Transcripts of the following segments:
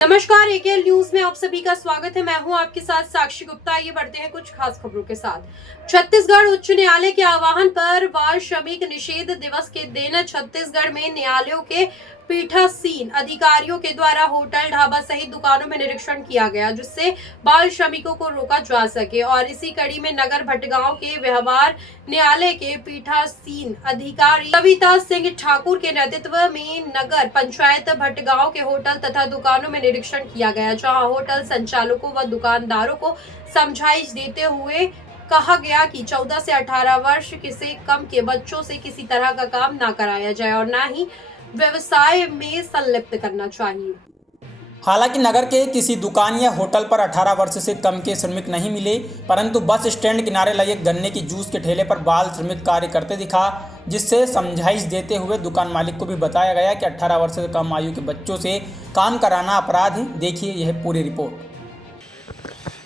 नमस्कार, एकेएल न्यूज में आप सभी का स्वागत है। मैं हूं आपके साथ साक्षी गुप्ता। आइए बढ़ते हैं कुछ खास खबरों के साथ। छत्तीसगढ़ उच्च न्यायालय के आह्वान पर बाल श्रमिक निषेध दिवस के दिन छत्तीसगढ़ में न्यायालयों के पीठासीन अधिकारियों के द्वारा होटल, ढाबा सहित दुकानों में निरीक्षण किया गया, जिससे बाल श्रमिकों को रोका जा सके। और इसी कड़ी में नगर भटगांव के व्यवहार न्यायालय के पीठासीन अधिकारी कविता सिंह ठाकुर के नेतृत्व में नगर पंचायत भटगांव के होटल तथा दुकानों में निरीक्षण किया गया, जहां होटल संचालकों व दुकानदारों को समझाइश देते हुए कहा गया कि 14 से 18 वर्ष से कम के बच्चों से किसी तरह का काम ना कराया जाए और ना ही व्यवसाय में संलिप्त करना चाहिए। हालांकि नगर के किसी दुकान या होटल पर 18 वर्ष से कम के श्रमिक नहीं मिले, परंतु बस स्टैंड किनारे लगे गन्ने की जूस के ठेले पर बाल श्रमिक कार्य करते दिखा, जिससे समझाइश देते हुए दुकान मालिक को भी बताया गया कि 18 वर्ष से कम आयु के बच्चों से काम कराना अपराध है। देखिए यह पूरी रिपोर्ट।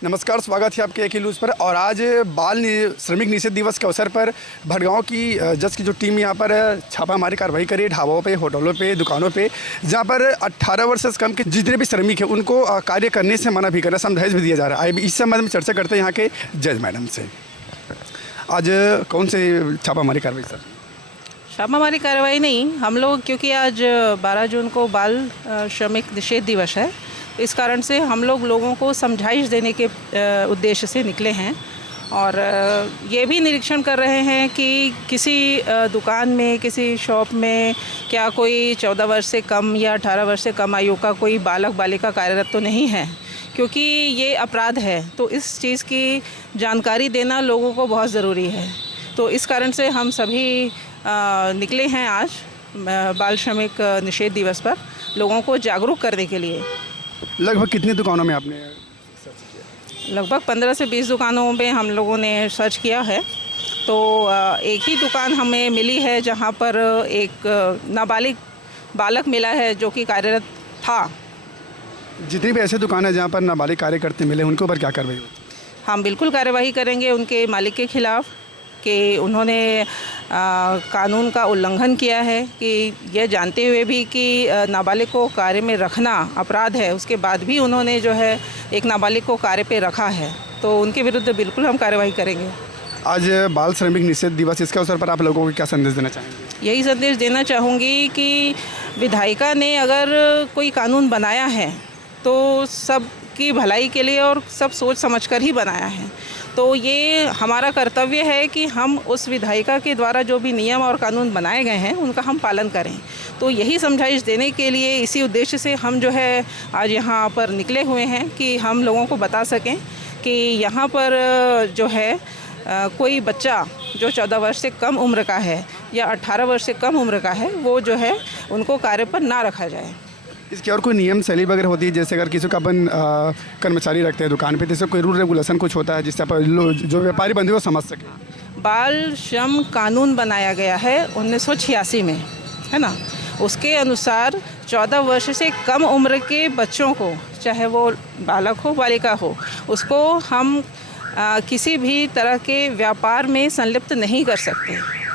नमस्कार, स्वागत है आपके एकेएल न्यूज़ पर। और आज बाल श्रमिक निषेध दिवस के अवसर पर भटगांव की जज की जो टीम यहाँ पर छापामारी कार्रवाई करी ढाबों पे, होटलों पे, दुकानों पे, जहाँ पर 18 वर्ष से कम के जितने भी श्रमिक हैं उनको कार्य करने से मना भी करना, समझाइश भी दिया जा रहा है। इस संबंध में चर्चा करते हैं यहाँ के जज मैडम से। आज कौन से छापामारी कार्रवाई सर? छापामारी कार्रवाई नहीं, हम लोग क्योंकि आज 12 जून को बाल श्रमिक निषेध दिवस है, इस कारण से हम लोगों को समझाइश देने के उद्देश्य से निकले हैं। और ये भी निरीक्षण कर रहे हैं कि किसी दुकान में, किसी शॉप में क्या कोई 14 वर्ष से कम या 18 वर्ष से कम आयु का कोई बालक बालिका कार्यरत तो नहीं है, क्योंकि ये अपराध है। तो इस चीज़ की जानकारी देना लोगों को बहुत ज़रूरी है। तो इस कारण से हम सभी निकले हैं आज बाल श्रमिक निषेध दिवस पर लोगों को जागरूक करने के लिए। लगभग कितनी दुकानों में आपने सर्च किया? लगभग 15 से 20 दुकानों में हम लोगों ने सर्च किया है। तो एक ही दुकान हमें मिली है जहां पर एक नाबालिग बालक मिला है जो कि कार्यरत था। जितनी भी ऐसे दुकान है जहाँ पर नाबालिग कार्य करते मिले, उनके ऊपर क्या कार्रवाई होती? हम बिल्कुल कार्यवाही करेंगे उनके मालिक के खिलाफ़ कि उन्होंने कानून का उल्लंघन किया है, कि यह जानते हुए भी कि नाबालिग को कार्य में रखना अपराध है, उसके बाद भी उन्होंने जो है एक नाबालिग को कार्य पे रखा है। तो उनके विरुद्ध बिल्कुल हम कार्यवाही करेंगे। आज बाल श्रमिक निषेध दिवस, इसके अवसर पर आप लोगों को क्या संदेश देना चाहेंगे? यही संदेश देना चाहूँगी कि विधायिका ने अगर कोई कानून बनाया है तो सबकी भलाई के लिए और सब सोच समझकर ही बनाया है। तो ये हमारा कर्तव्य है कि हम उस विधायिका के द्वारा जो भी नियम और कानून बनाए गए हैं उनका हम पालन करें। तो यही समझाइश देने के लिए, इसी उद्देश्य से हम जो है आज यहाँ पर निकले हुए हैं कि हम लोगों को बता सकें कि यहाँ पर जो है कोई बच्चा जो 14 वर्ष से कम उम्र का है या 18 वर्ष से कम उम्र का है, वो जो है उनको कार्य पर ना रखा जाए। इसकी और कोई नियम शैली वगैरह होती है? जैसे अगर किसी को अपन कर्मचारी रखते हैं दुकान पे, जैसे कोई रूल रेगुलेशन कुछ होता है जिससे अपन जो व्यापारी बंधु वो समझ सके? बाल श्रम कानून बनाया गया है 1986 में, है ना। उसके अनुसार 14 वर्ष से कम उम्र के बच्चों को, चाहे वो बालक हो बालिका हो, उसको हम किसी भी तरह के व्यापार में संलिप्त नहीं कर सकते,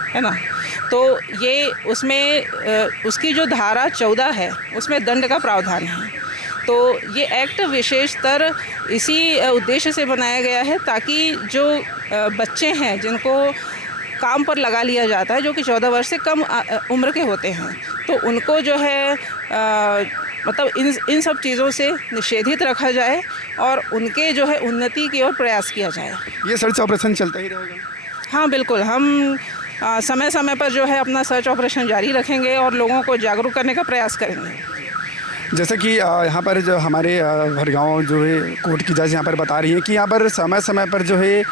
है ना। तो ये उसमें उसकी जो धारा 14 है उसमें दंड का प्रावधान है। तो ये एक्ट विशेषतर इसी उद्देश्य से बनाया गया है ताकि जो बच्चे हैं जिनको काम पर लगा लिया जाता है, जो कि 14 वर्ष से कम उम्र के होते हैं, तो उनको जो है मतलब इन सब चीज़ों से निषेधित रखा जाए और उनके जो है उन्नति की ओर प्रयास किया जाए। ये सर्च ऑपरेशन चलता ही रहेगा? हाँ बिल्कुल, हम समय समय पर जो है अपना सर्च ऑपरेशन जारी रखेंगे और लोगों को जागरूक करने का प्रयास करेंगे। जैसे कि यहाँ पर जो हमारे भटगांव जो है कोर्ट की जज यहाँ पर बता रही हैं कि यहाँ पर समय समय पर जो है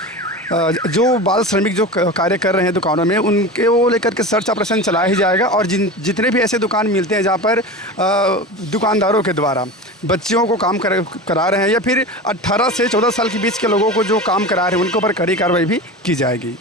जो बाल श्रमिक जो कार्य कर रहे हैं दुकानों में, उनके वो लेकर के सर्च ऑपरेशन चलाया ही जाएगा। और जितने भी ऐसे दुकान मिलते हैं जहाँ पर दुकानदारों के द्वारा बच्चियों को काम करा रहे हैं या फिर 18 से 14 साल के बीच के लोगों को जो काम करा रहे हैं, उनके ऊपर कड़ी कार्रवाई भी की जाएगी।